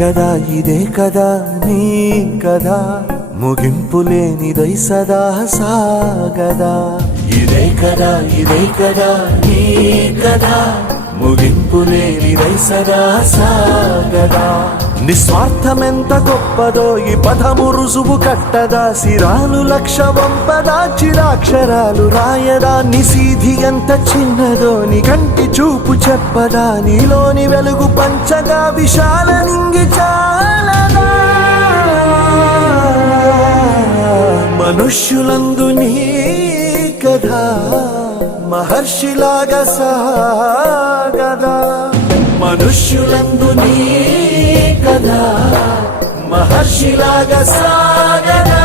కదా ఇదే కదా నీ కదా ముగింపు లేనిదై సదా సాగదా ఇదే కదా నీ కదా ముగింపు లేనిదై సదా సాగదా నిస్వార్థమెంత గొప్పదో ఈ పదము రుజువు కట్టదా సిరాలు లక్ష వంపదా చిరాక్షరాలు రాయదా నిసీధి ఎంత చిన్నదో నీ కంటి చూపు చెప్పదా నీలోని వెలుగు పంచగా విశాల నింగి చాలదా మనుష్యులందు నీ కథ మహర్షిలాగా సాగదా మనుష్యులందు నీ కథ మహర్షిలాగా సాగదా